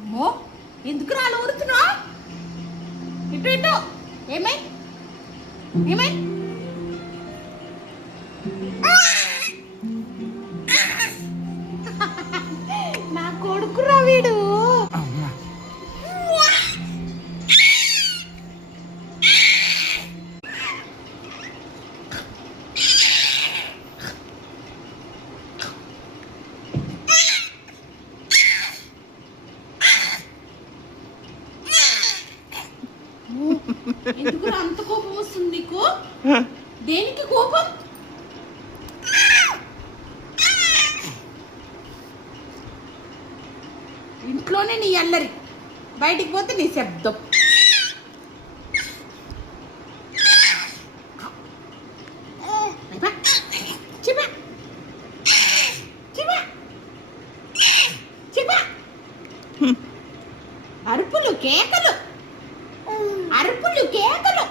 అమ్మో, ఎందుకు రాళ్ళు ఊరుతున్నావు? ఇటు ఇటు. ఏమై ఏమై నా కొడుకురా వీడు. ఎందుకు అంత కోపం వస్తుంది నీకు? దేనికి కోపం? ఇంట్లోనే నీ అల్లరి, బయటికి పోతే నీ శబ్దం. అరుపులు కేకలు, అరుపులు కేకలు.